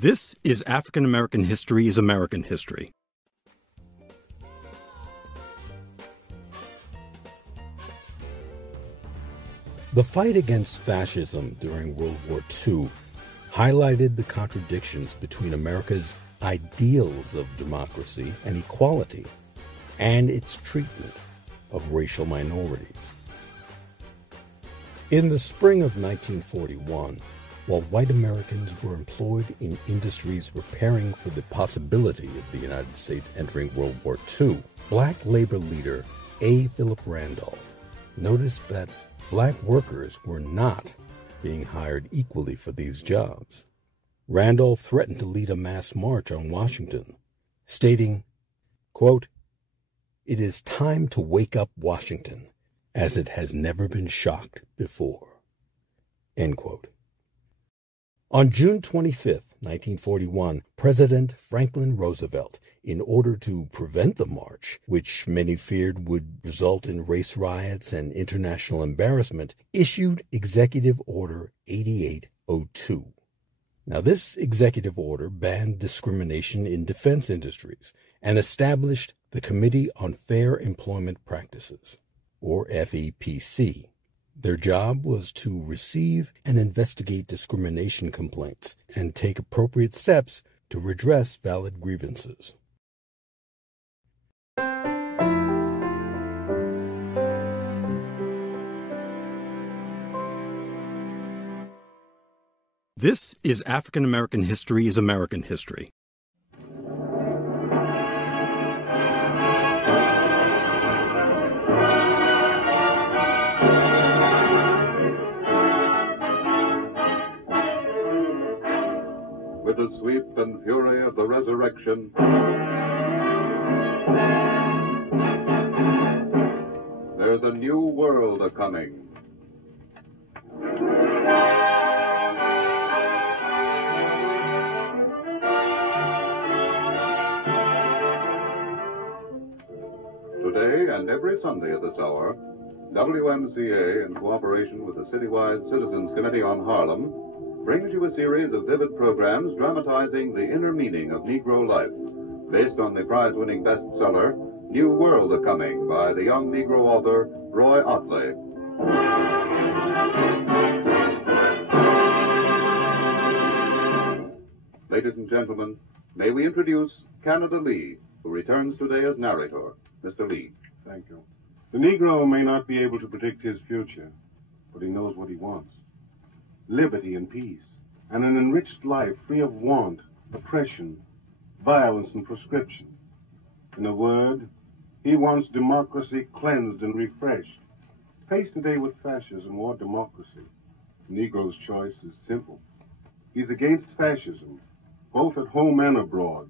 This is African American History is American History. The fight against fascism during World War II highlighted the contradictions between America's ideals of democracy and equality and its treatment of racial minorities. In the spring of 1941, while white Americans were employed in industries preparing for the possibility of the United States entering World War II, black labor leader A. Philip Randolph noticed that black workers were not being hired equally for these jobs. Randolph threatened to lead a mass march on Washington, stating, quote, "It is time to wake up Washington, as it has never been shocked before." End quote. On June 25, 1941, President Franklin Roosevelt, in order to prevent the march, which many feared would result in race riots and international embarrassment, issued Executive Order 8802. Now, this executive order banned discrimination in defense industries and established the Committee on Fair Employment Practices, or FEPC. Their job was to receive and investigate discrimination complaints and take appropriate steps to redress valid grievances. This is African American History is American History. With the sweep and fury of the resurrection, there's a new world a-coming. Today and every Sunday at this hour, WMCA, in cooperation with the citywide Citizens Committee on Harlem, brings you a series of vivid programs dramatizing the inner meaning of Negro life, based on the prize-winning bestseller, New World A-Coming, by the young Negro author, Roy Ottley. Ladies and gentlemen, may we introduce Canada Lee, who returns today as narrator. Mr. Lee. Thank you. The Negro may not be able to predict his future, but he knows what he wants. Liberty and peace, and an enriched life free of want, oppression, violence, and proscription. In a word, he wants democracy cleansed and refreshed. Faced today with fascism or democracy, the Negro's choice is simple. He's against fascism, both at home and abroad.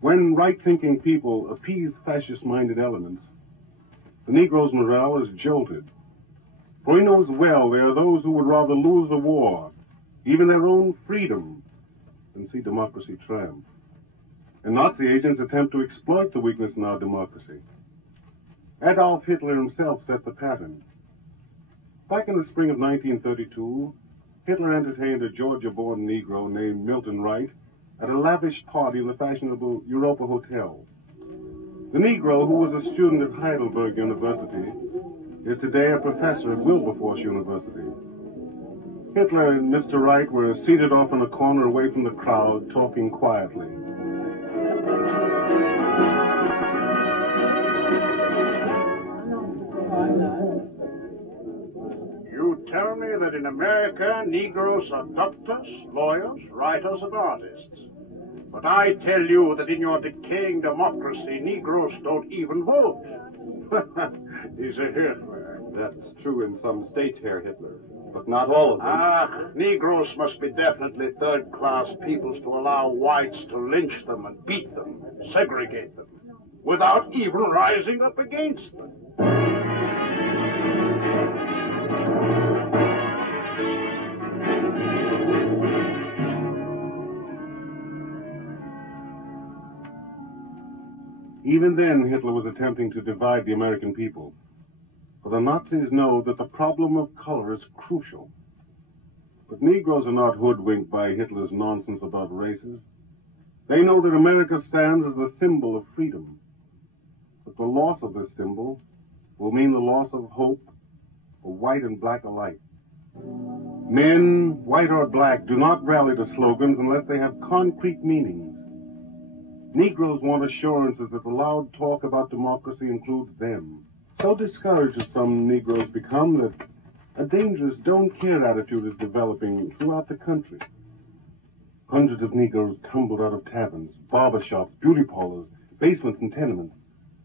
When right-thinking people appease fascist-minded elements, the Negro's morale is jolted. For he knows well there are those who would rather lose the war, even their own freedom, than see democracy triumph. And Nazi agents attempt to exploit the weakness in our democracy. Adolf Hitler himself set the pattern. Back in the spring of 1932, Hitler entertained a Georgia-born Negro named Milton Wright at a lavish party in the fashionable Europa Hotel. The Negro, who was a student at Heidelberg University, is today a professor at Wilberforce University. Hitler and Mr. Wright were seated off in a corner away from the crowd, talking quietly. You tell me that in America, Negroes are doctors, lawyers, writers, and artists. But I tell you that in your decaying democracy, Negroes don't even vote. He's a Hitler. That's true in some states, Herr Hitler, but not all of them. Negroes must be definitely third-class peoples to allow whites to lynch them and beat them, and segregate them, without even rising up against them. Even then, Hitler was attempting to divide the American people. For the Nazis know that the problem of color is crucial. But Negroes are not hoodwinked by Hitler's nonsense about races. They know that America stands as the symbol of freedom. But the loss of this symbol will mean the loss of hope for white and black alike. Men, white or black, do not rally to slogans unless they have concrete meanings. Negroes want assurances that the loud talk about democracy includes them. So discouraged have some Negroes become that a dangerous don't-care attitude is developing throughout the country. Hundreds of Negroes tumbled out of taverns, barber shops, beauty parlors, basements, and tenements.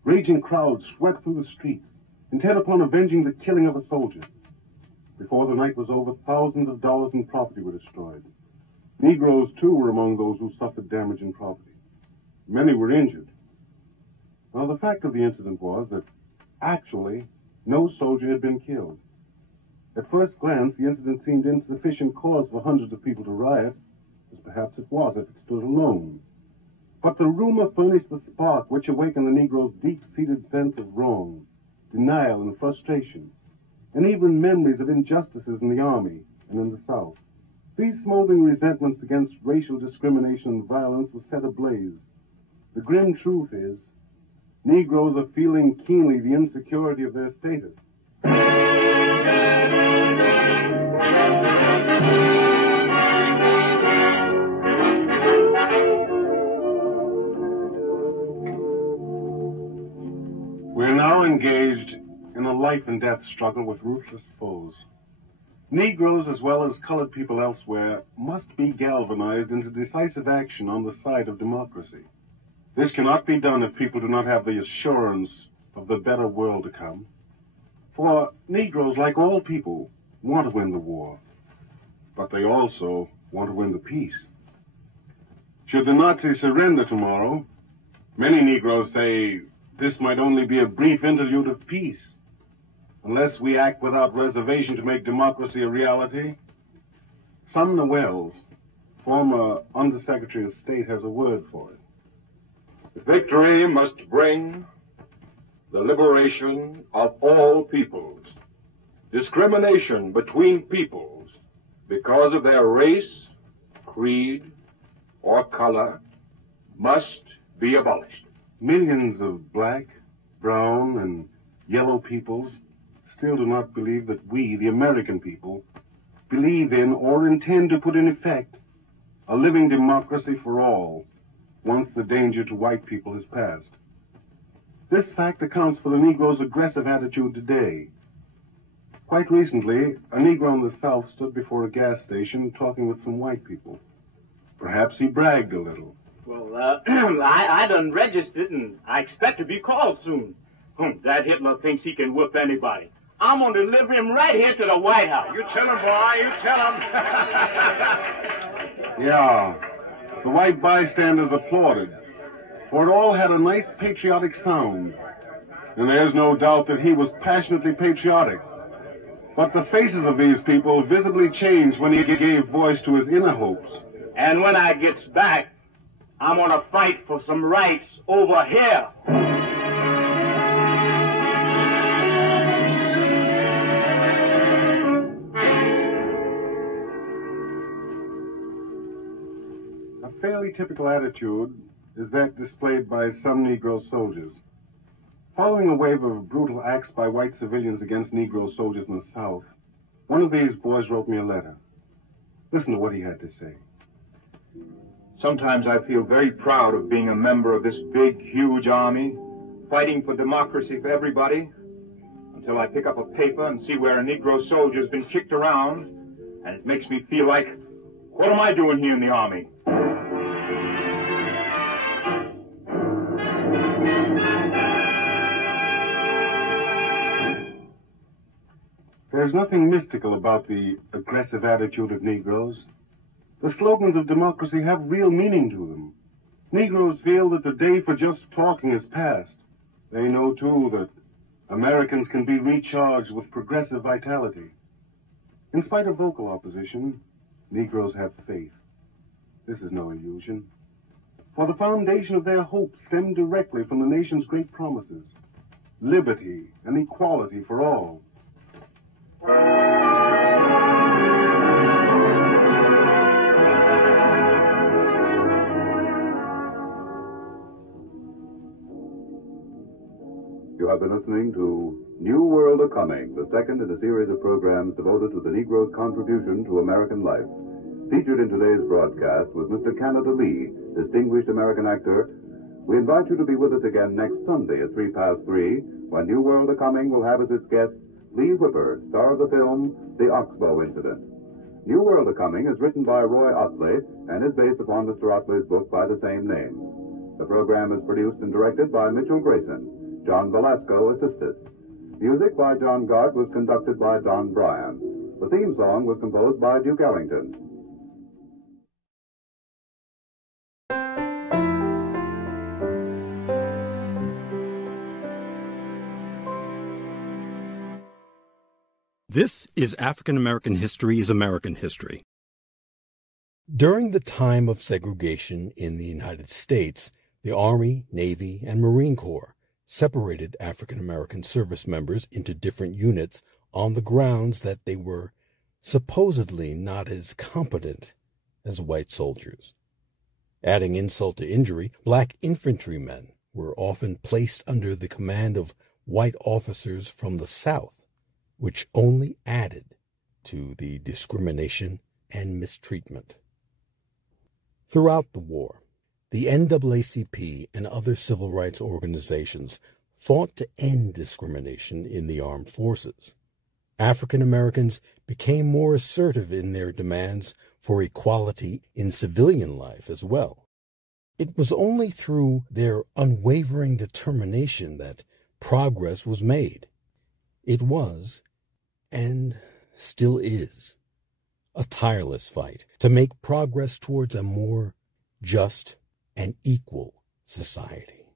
Raging crowds swept through the streets, intent upon avenging the killing of a soldier. Before the night was over, thousands of dollars in property were destroyed. Negroes, too, were among those who suffered damage in property. Many were injured. Now, the fact of the incident was that, actually, no soldier had been killed. At first glance, the incident seemed insufficient cause for hundreds of people to riot, as perhaps it was if it stood alone. But the rumor furnished the spark which awakened the Negro's deep-seated sense of wrong, denial, and frustration, and even memories of injustices in the Army and in the South. These smoldering resentments against racial discrimination and violence were set ablaze. The grim truth is, Negroes are feeling keenly the insecurity of their status. We're now engaged in a life and death struggle with ruthless foes. Negroes, as well as colored people elsewhere, must be galvanized into decisive action on the side of democracy. This cannot be done if people do not have the assurance of the better world to come. For Negroes, like all people, want to win the war, but they also want to win the peace. Should the Nazis surrender tomorrow, many Negroes say this might only be a brief interlude of peace. Unless we act without reservation to make democracy a reality. Sumner Welles, former Undersecretary of State, has a word for it. Victory must bring the liberation of all peoples. Discrimination between peoples because of their race, creed, or color must be abolished. Millions of black, brown, and yellow peoples still do not believe that we, the American people, believe in or intend to put in effect a living democracy for all once the danger to white people has passed. This fact accounts for the Negro's aggressive attitude today. Quite recently, a Negro in the South stood before a gas station talking with some white people. Perhaps he bragged a little. Well, I done registered, and I expect to be called soon. That Hitler thinks he can whip anybody. I'm going to deliver him right here to the White House. You tell him, boy, you tell him. Yeah, the white bystanders applauded, for it all had a nice patriotic sound. And there's no doubt that he was passionately patriotic. But the faces of these people visibly changed when he gave voice to his inner hopes. And when I gets back, I'm going to fight for some rights over here. A fairly typical attitude is that displayed by some Negro soldiers. Following a wave of brutal acts by white civilians against Negro soldiers in the South, one of these boys wrote me a letter. Listen to what he had to say. Sometimes I feel very proud of being a member of this big, huge army, fighting for democracy for everybody, until I pick up a paper and see where a Negro soldier's been kicked around, and it makes me feel like, what am I doing here in the army? There's nothing mystical about the aggressive attitude of Negroes. The slogans of democracy have real meaning to them. Negroes feel that the day for just talking is past. They know, too, that Americans can be recharged with progressive vitality. In spite of vocal opposition, Negroes have faith. This is no illusion. For the foundation of their hopes stem directly from the nation's great promises: liberty and equality for all. You have been listening to New World A-Coming, the second in a series of programs devoted to the Negro's contribution to American life. Featured in today's broadcast was Mr. Canada Lee, distinguished American actor. We invite you to be with us again next Sunday at 3:03, when New World A-Coming will have as its guest Lee Whipper, star of the film The Oxbow Incident. New World A-Coming is written by Roy Otley and is based upon Mr. Otley's book by the same name. The program is produced and directed by Mitchell Grayson. John Velasco assisted. Music by John Gart was conducted by Don Bryan. The theme song was composed by Duke Ellington. This is African American History is American History. During the time of segregation in the United States, the Army, Navy, and Marine Corps separated African American service members into different units on the grounds that they were supposedly not as competent as white soldiers. Adding insult to injury, black infantrymen were often placed under the command of white officers from the South, which only added to the discrimination and mistreatment. Throughout the war, the NAACP and other civil rights organizations fought to end discrimination in the armed forces. African Americans became more assertive in their demands for equality in civilian life as well. It was only through their unwavering determination that progress was made. It was, and still is, a tireless fight to make progress towards a more just and equal society.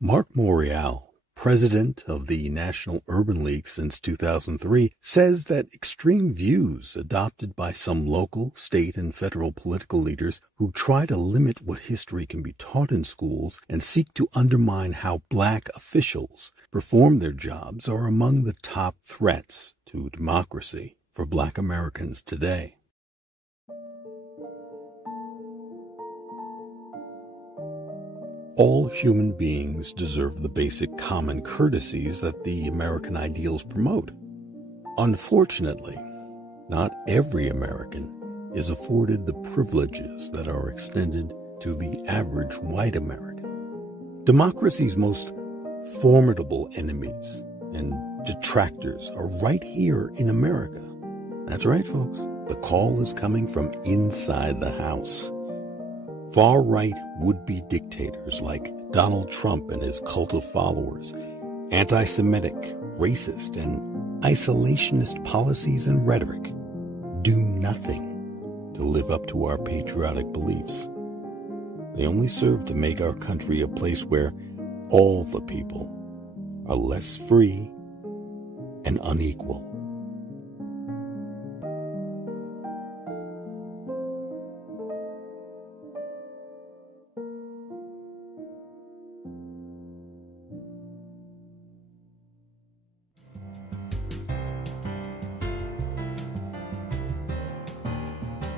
Mark Morial, president of the National Urban League since 2003, says that extreme views adopted by some local, state, and federal political leaders who try to limit what history can be taught in schools and seek to undermine how black officials perform their jobs are among the top threats to democracy for black Americans today. All human beings deserve the basic common courtesies that the American ideals promote. Unfortunately, not every American is afforded the privileges that are extended to the average white American. Democracy's most formidable enemies and detractors are right here in America. That's right, folks. The call is coming from inside the house. Far-right would-be dictators like Donald Trump and his cult of followers, anti-Semitic, racist, and isolationist policies and rhetoric do nothing to live up to our patriotic beliefs. They only serve to make our country a place where all the people are less free and unequal.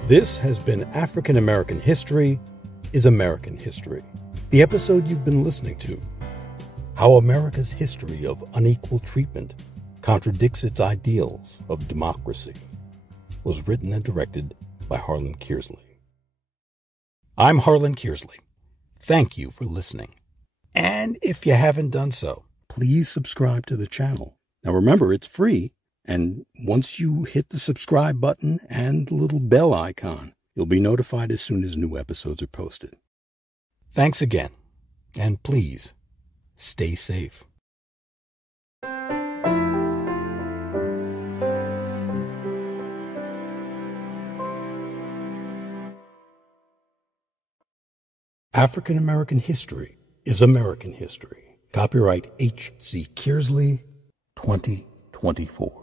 This has been African American History is American History. The episode you've been listening to, How America's History of Unequal Treatment Contradicts Its Ideals of Democracy, was written and directed by Harlan Kearsley. I'm Harlan Kearsley. Thank you for listening. And if you haven't done so, please subscribe to the channel. Now remember, it's free. And once you hit the subscribe button and the little bell icon, you'll be notified as soon as new episodes are posted. Thanks again, and please, stay safe. African American History is American History. Copyright H.C. Kearsley, 2024.